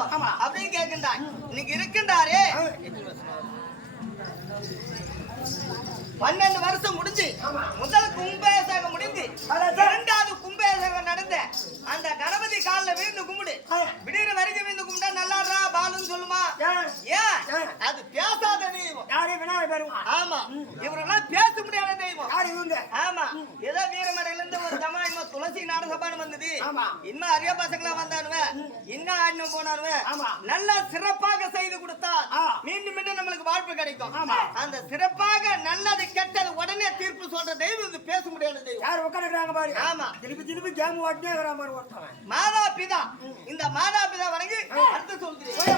அப்படின்னு கேட்கின்றார் இன்னைக்கு இருக்கின்றாரே பன்னெண்டு வருஷம் முடிஞ்சு. முதல் கும்பாபிஷேகம் முடிஞ்சு. இரண்டாவது கும்பாபிஷேகம் நடந்த அந்த கணபதி காலில் விழுந்து கும்பிடு ஆ. விடிகிற வரைக்கும் விழுந்து கும்பிட்டா நல்லாடுறா பாலுன்னு சொல்லுமா? ஏன்? அது பேசாத தெய்வம். யாரு விநாயகர் பெருமாள் ஆமா. இவரெல்லாம் பேச முடியாத தெய்வம். யாரு இவங்க? ஆமா. ஏதோ வீரமடையில இருந்து ஒரு தமா இன்னும் துளசி நாடகப்பாடு வந்தது. இன்னும் அரிய பசங்களா வந்தானுவ. இன்னும் ஆடினும் போனானுவ. நல்லா சிறப்பாக செய்து கொடுத்தால் ஆ. மீண்டும் மீண்டும் நம்மளுக்கு வாழ்ப்பு கிடைக்கும். ஆமா. அந்த சிறப்பாக நல்லது கெட்டது உடனே தீர்ப்பு சொல்ற தெய்வம் இது பேச முடியாத தெய்வம். யார் உட்காந்துக்கிறாங்க பாரு? ஆமா. திருப்பி திருப்பி கேம் ஓட்டினே வரா மாதிரி மாதா பிதா. இந்த மாதா பிதா வணங்கி. அடுத்து சொல்கிறேன்.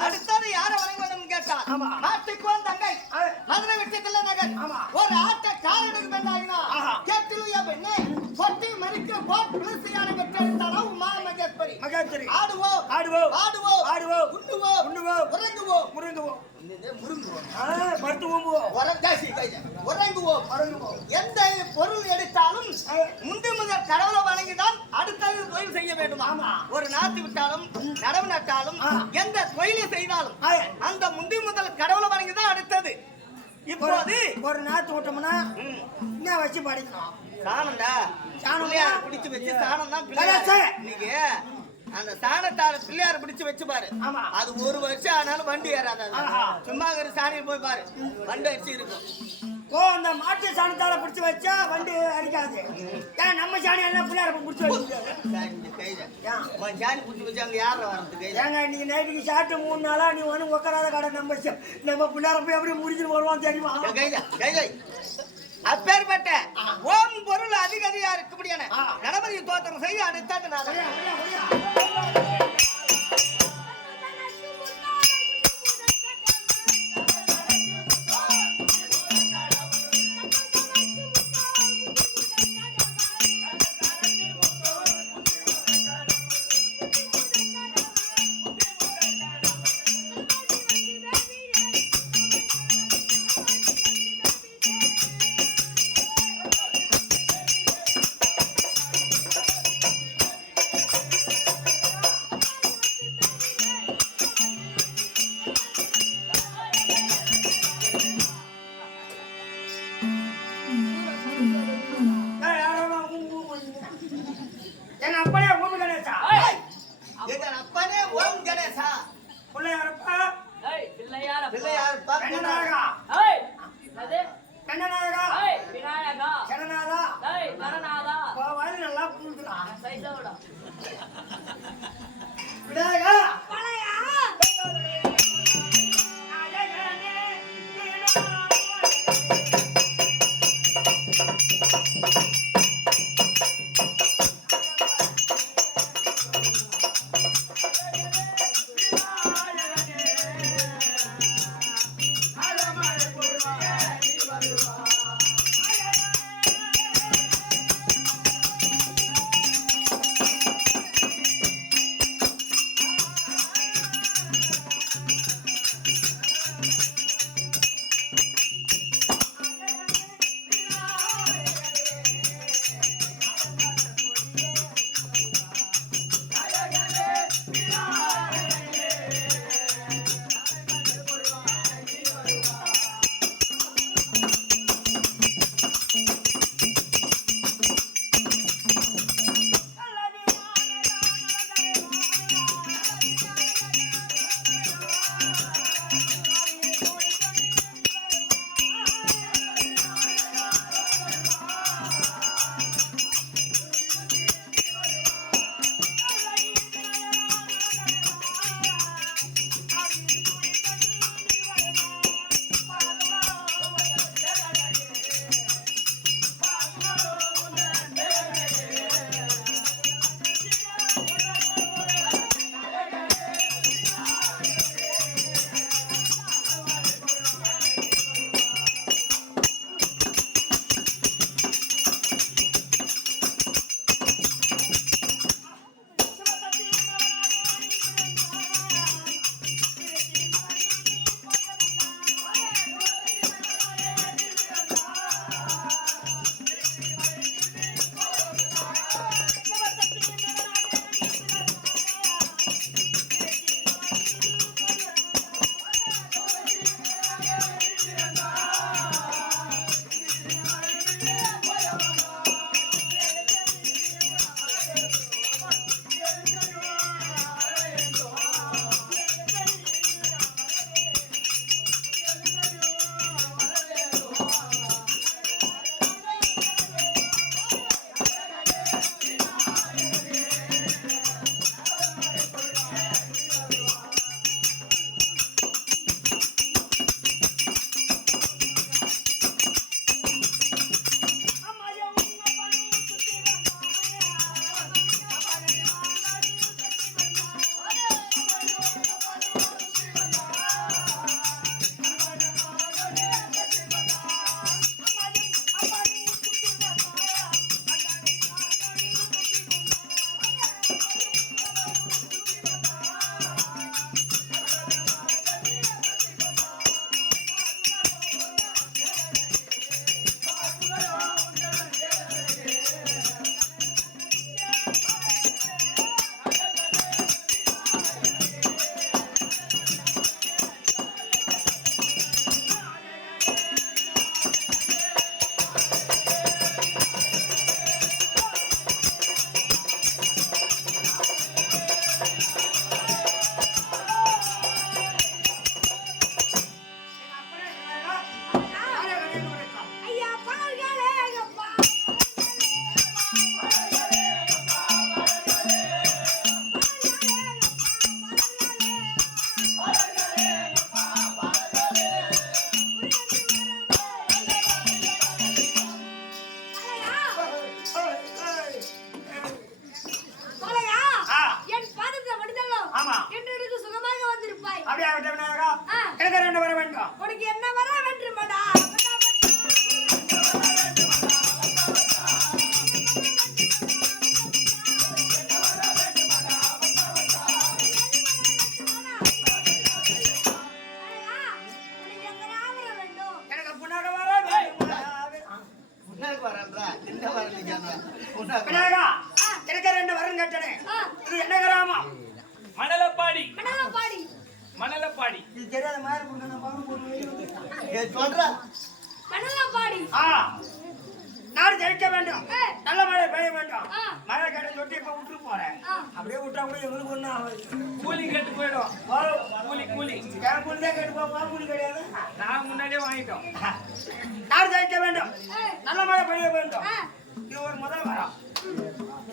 அடுத்தது யாரை வணங்க வேண்டும் கேட்டார் ஆமா. நாட்டுக்கு தங்கை. மதுரை விட்டதில்ல நகர். ஒரு ஆட்ட காரனுக்கு பெண்ணாயினா ஆஹா. கேட்டுலுயா பெண்ணே கொட்டி மறிக்க போட் துளசியான பெற்றெடுத்தாலும் உமா மகேஸ்வரி ஆடுவோம். ஆடுவோம். ஆடுவோம் ஆடுவோம். உண்ணுவோம். உண்ணுவோம். உறங்குவோம். உறங்குவோம். எந்த பொருள் எடுத்தாலும் முந்தி முதல் கடவுளை வணங்கிதான் அடுத்தது தொழில் செய்ய வேண்டுமா. ஒரு நாட்டு விட்டாலும் நடவு நட்டாலும். எந்த தொழிலை செய்தாலும். அந்த முந்தி முதல் கடவுளை வணங்கிதான் அடுத்தது. இப்போது ஒரு- நாத்து விட்டோம்னா என்ன வச்சு படிக்கணும்? சாணம்டா. சாணம். பிடிச்சு வச்சு சாணம் தான் கரெக்ட். அந்த சாணத்தார பிள்ளையார பிடிச்சு வச்சு பாரு. ஆமா. அது ஒரு வருஷம் ஆனாலும் வண்டி ஏறாது. சும்மா இருக்கிற சாணியில் போய் பாரு. வண்டி அடிச்சு இருக்கும். ஓ அந்த மாட்டு சாணத்தால பிடிச்சு வச்சா வண்டி அடிக்காது. ஏன் நம்ம சாணி எல்லாம் பிள்ளையார பிடிச்சி வச்சு சாணி பிடிச்சி வச்சு அங்க யார வரது கையில? ஏங்க இன்னைக்கு நைட்டுக்கு சாப்பிட்டு மூணு நாளா நீ வந்து உட்காராத கடை. நம்ம நம்ம பிள்ளையார போய் எப்படி முடிச்சுட்டு வருவான் தெரியுமா? கையில கையில. அப்பேற்பட்ட ஓம் பொருள் அதிகதியா இருக்கும்படியான. கணபதி தோத்திரம் செய்ய அடுத்தது நான் விட்டு போறேன். அப்படியே விட்டா கூட எங்களுக்கு ஒன்றும் ஆகாது. கூலி கேட்டு போயிடும். கூலி கூலி. என் கூலி தான் கேட்டு போவா கூலி கிடையாது. நான் முன்னாடியே வாங்கிட்டோம். யார் ஜெயிக்க வேண்டும்? நல்ல மழை பெய்ய வேண்டும். இது ஒரு முதல் வரம்.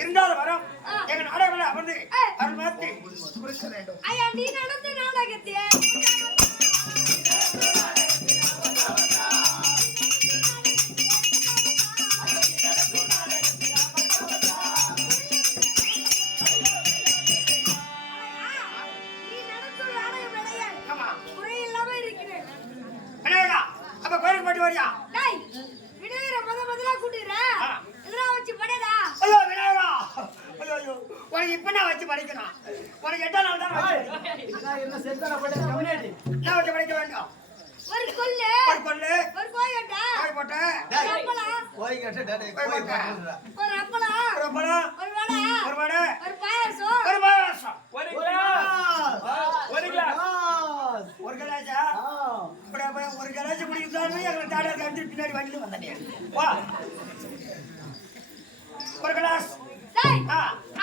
இருந்தால் வரம். எங்க நாடகங்களை அமர்ந்து அருள் மாற்றி வேண்டும் ஐயா நீ நடந்த நாடகத்தையே தாடியார் காமிச்சு பின்னாடி வண்டியில வந்தேன் வா ஒரு கிளாஸ்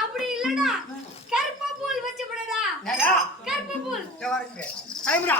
அப்படி இல்லடா. கருப்பு பூல் வச்சு விடடா கருப்பு பூல் ஐம்பரா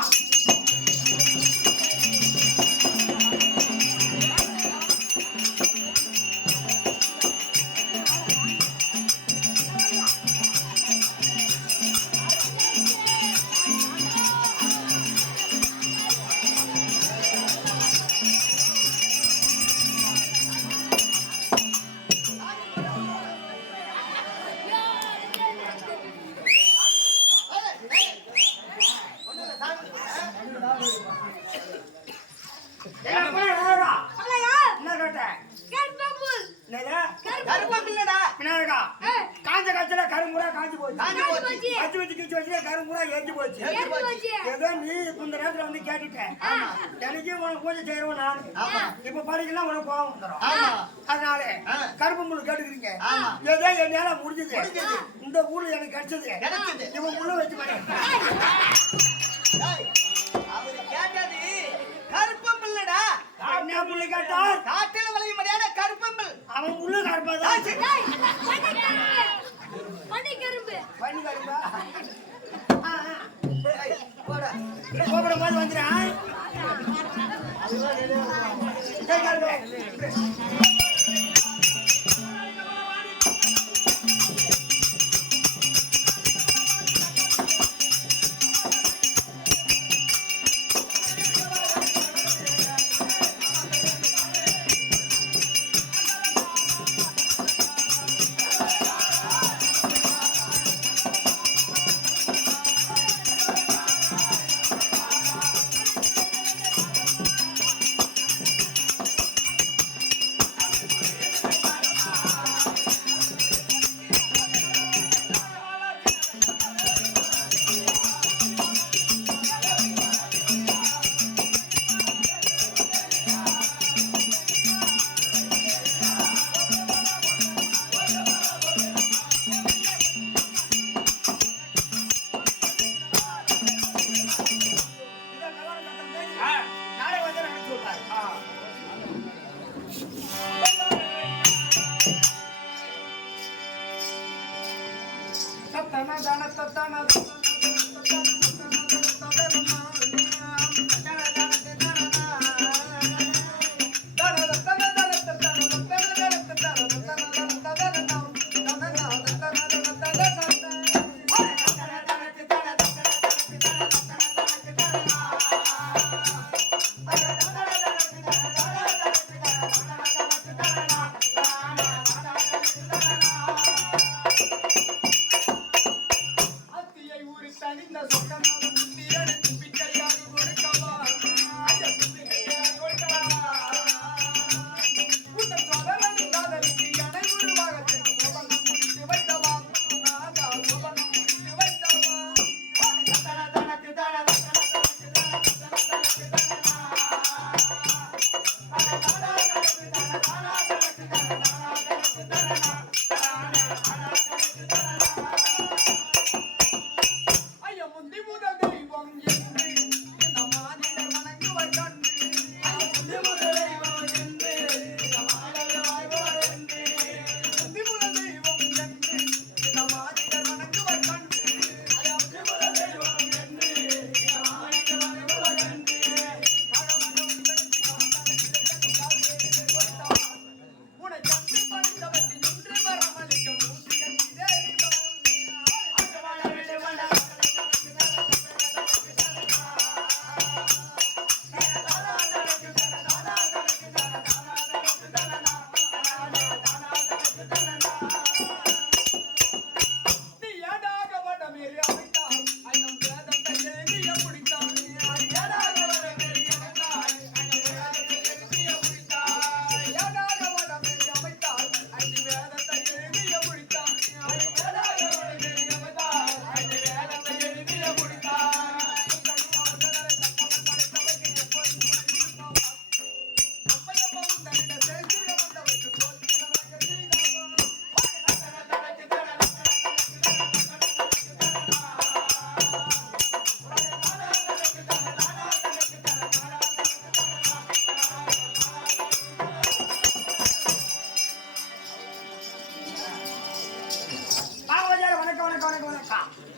இந்த ஊர்ல எனக்கு கிடைச்சது. கிடைச்சது இவன் உள்ள வச்சு அவரு கேட்டது கருப்பம்பிள்ளடா என்ன புள்ளி கேட்டார் காட்டில விளைய முடியாத கருப்பம்பிள் அவன் உள்ள கருப்பாதா பனி கரும்பு. பனி கரும்பா. போடா.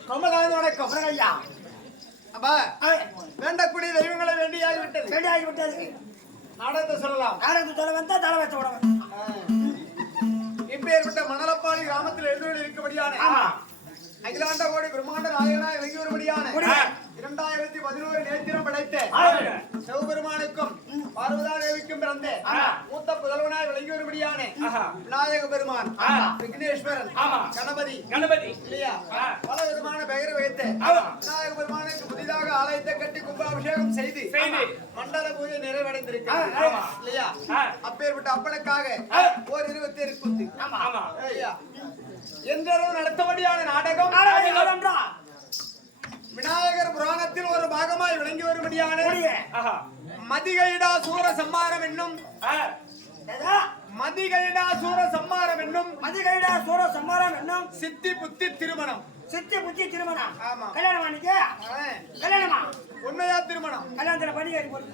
கமலாந்து வணக்கம் வணக்கம் ஐயா அப்பா வேண்டக்கூடிய தெய்வங்களை வேண்டியாகி விட்டது வேண்டியாகி விட்டது நடந்து சொல்லலாம். நடந்து சொல்ல வந்தா தலை வச்ச உடம்பு இப்பேற்பட்ட மணலப்பாடி கிராமத்தில் எழுந்தோடு இருக்கபடியான அகிலாண்ட கோடி பிரம்மாண்ட நாயகனா முடி. இரண்டாயிரத்தி பதினோரு நேத்திரம் படைத்த. சிவபெருமானுக்கும் பார்வதா தேவிக்கும் பிறந்த. மூத்த புதல்வனாய் விளங்கி வரும்படியான ஆஹா. விநாயக பெருமான். விக்னேஸ்வரன். கணபதி கணபதி இல்லையா. பல விதமான பெயரை வைத்து. விநாயக பெருமானுக்கு புதிதாக ஆலயத்தை கட்டி கும்பாபிஷேகம் செய்து. மண்டல பூஜை ஆமா. இல்லையா. அப்பேற்பட்ட அப்பனுக்காக. ஓர் இருபத்தி ஐயா என்றளவு நடத்தபடியான நாடகம்? விநாயகர். புராணத்தில் ஒரு பாகமாய் விளங்கி வரும்படியான மதிகைடா சூர சம்மாரம் என்னும். ஆ. ஏதா மதிகைடா சூர சம்மாரம் என்னும். மதிகைடா சூர சம்மாரம் என்னும்? சித்தி புத்தி திருமணம். சித்தி புத்தி திருமணம். ஆமா. கல்யாணம் அன்னைக்கு ஆ, கல்யாணமா? உண்மையா திருமணம்? கல்யாணத்துல பணி கட்டி போட்டு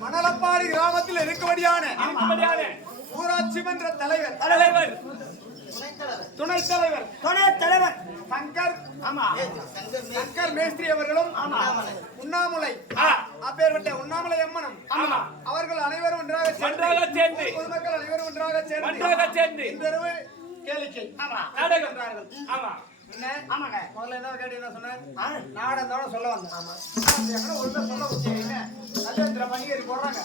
மணலப்பாடி கிராமத்தில் இருக்கும்படியான ஊராட்சி மன்ற தலைவர். தலைவர். துணைத் தலைவர். துணை தலைவர். சங்கர். ஆமா. சங்கர் மேஸ்திரி அவர்களும் உண்ணாமுலை. ஆ. அப்பேற்பட்ட உண்ணாமுலை அம்மனும். ஆமா. அவர்கள் அனைவரும் ஒன்றாக ஒன்றாக சேர்ந்து. பொதுமக்கள் அனைவரும் ஒன்றாக சேர்ந்து ஒன்றாக சேர்ந்து. இன்றிரவு கேளிக்கை. ஆமா. நாடகம். ஆமா. என்ன? ஆமாங்க. முதல்ல என்ன கேட்டு என்ன சொன்னேன்? தானே சொல்ல வந்தேன். ஆமா. தான் சொல்ல வச்சேன் என்ன? கல்யாணத்துல பணியேறி போடுறாங்க.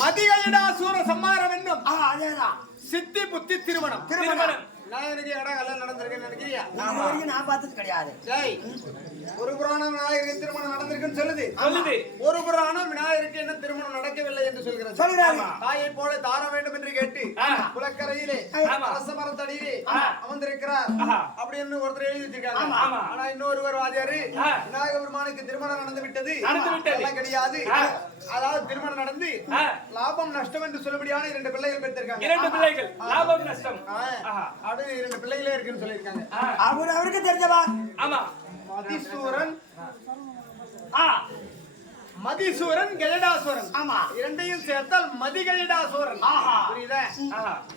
மதிகையிடா சூர சம்மாரம் என்னும் சித்தி புத்தி திருமணம். திருமணம். நான் எனக்கு இடம் கல்யாணம் நடந்திருக்கேன்னு நினைக்கிறியா? இது வரைக்கும் நான் பார்த்தது கிடையாது. டேய் ஒரு புராணம் விநாயகருக்கு திருமணம் நடந்திருக்குன்னு சொல்லுது. சொல்லுது. ஒரு புராணம் விநாயகருக்கு என்ன திருமணம் நடக்கவில்லை என்று சொல்கிறது. தாயை போல தார வேண்டும். ஆமா. அரச மரத்தடியிலே. அமர்ந்திருக்கிறார். அப்படின்னு ஒருத்தர் எழுதி வச்சிருக்காங்க ஆமா, ஆமா. ஆனா இன்னொருவர் வாதியாரு. விநாயக பெருமானுக்கு திருமணம் நடந்து விட்டது நடந்து விட்டது. அதெல்லாம் கிடையாது. அதாவது திருமணம் நடந்து. லாபம் நஷ்டம் என்று சொல்லும்படியான இரண்டு பிள்ளைகள் பெற்றிருக்காங்க இரண்டு பிள்ளைகள் லாபம் நஷ்டம் ஆ. ஆஹா. அப்படி இரண்டு பிள்ளைகளே இருக்குன்னு சொல்லியிருக்காங்க அவர் அவருக்கு தெரிஞ்சவா ஆமா மதிசூரன் ஆ மதிசூரன் கஜடாசுரன். ஆமா. இரண்டையும் சேர்த்தால் மதிகஜடாசுரன். ஆஹா. புரியுதா?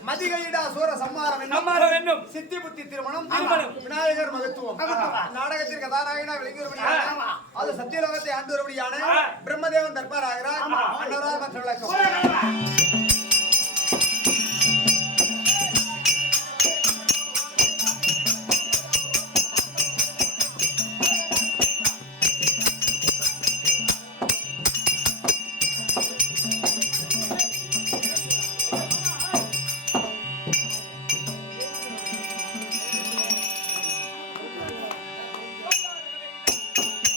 மதிகஜடாசுர சம்மாரம் சம்மாரம் என்னும். சித்தி புத்தி திருமணம் திருமணம். விநாயகர் மகத்துவம். நாடகத்திற்கு கதாநாயகனா ஆமா. அது சத்தியலோகத்தை ஆண்டு வருபடியான. பிரம்மதேவன் தர்பார் ஆகிறார் ஆமா. அன்னவரால் மற்ற விளக்கம்